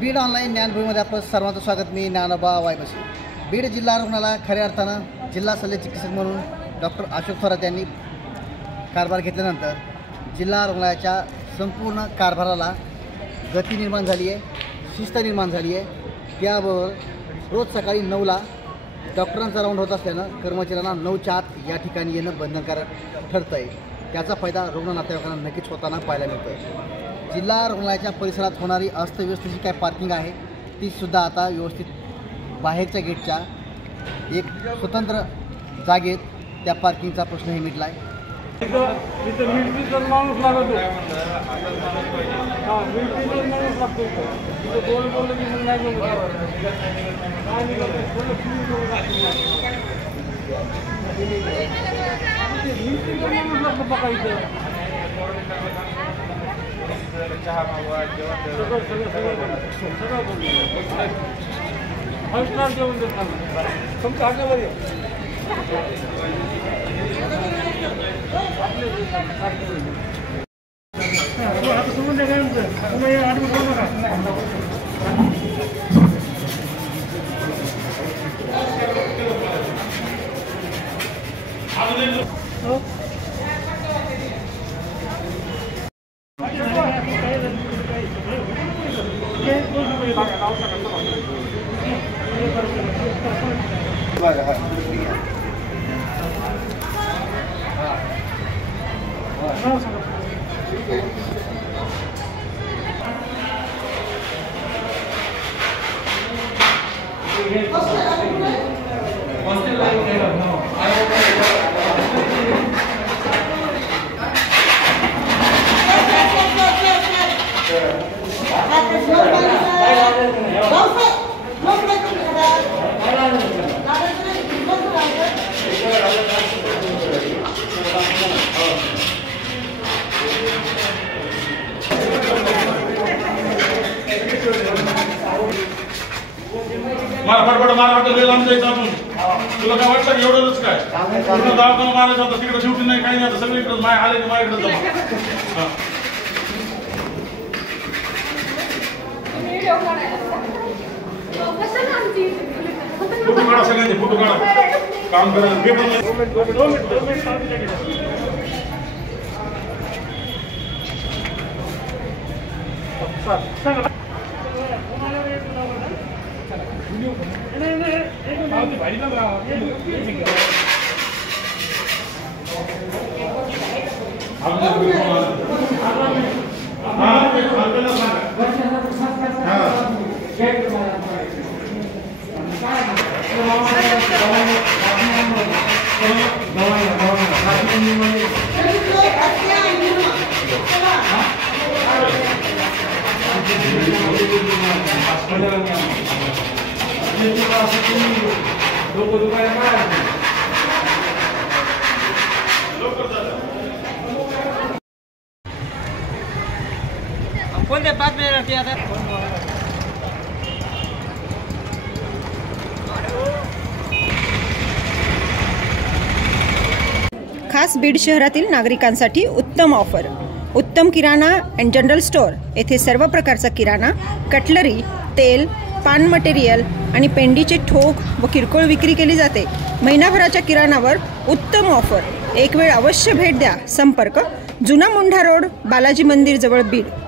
Beed online ज्ञानभूमीमध्ये आपलं सर्वांचं स्वागत. मी ज्ञानोबा वायबशी. बीड जिल्हा रुग्णालय खऱ्या अर्थानं जिल्हा शल्य चिकित्सक म्हणून डॉक्टर अशोक थोरात यांनी कारभार घेतल्यानंतर जिल्हा रुग्णालयाच्या संपूर्ण कारभाराला गती निर्माण झाली आहे, शिस्त निर्माण झाली आहे. त्याबरोबर रोज सकाळी 9ला डॉक्टरांचा राऊंड होत असल्यानं कर्मचाऱ्यांना 9च्या आत या ठिकाणी येणं बंधनकारक ठरतं आहे. त्याचा फायदा रुग्ण नातेवाईकांना नक्कीच होताना पाहायला मिळतो आहे. जिल्हा रुग्णालयाच्या परिसरात होणारी अस्तव्यस्त जी काय पार्किंग आहे तीसुद्धा आता व्यवस्थित बाहेरच्या गेटच्या एक स्वतंत्र जागेत त्या पार्किंगचा प्रश्नही मिटला आहे. चहा मागवा जेवण तुमच्या हातामध्ये आता सोडून द्या तुम्ही आठवण करू नका. मारा फटफट मारा वाटतं लांब जायचं आपण. तुला काय वाटतं की एवढंच काय पूर्ण दवाखाना मारायचं होतं तिकडे शेवटी नाही काही नाही. सगळीकडे माय आले की माझ्याकडे जमा. फोटो काढा सगळ्यांचे फोटो काढा. काम करा. कोणत्या बातम्या आता खास बीड शहरातील नागरिकांसाठी उत्तम ऑफर. उत्तम किराणा अँड जनरल स्टोअर येथे सर्व प्रकारचा किराणा, कटलरी, तेल, पान मटेरियल आणि पेंडीचे ठोक व किरकोळ विक्री केली जाते. महिनाभराच्या किराणावर उत्तम ऑफर. एक वेळ अवश्य भेट द्या. संपर्क जुना मुंढा रोड, बालाजी मंदिर जवळ, बीड.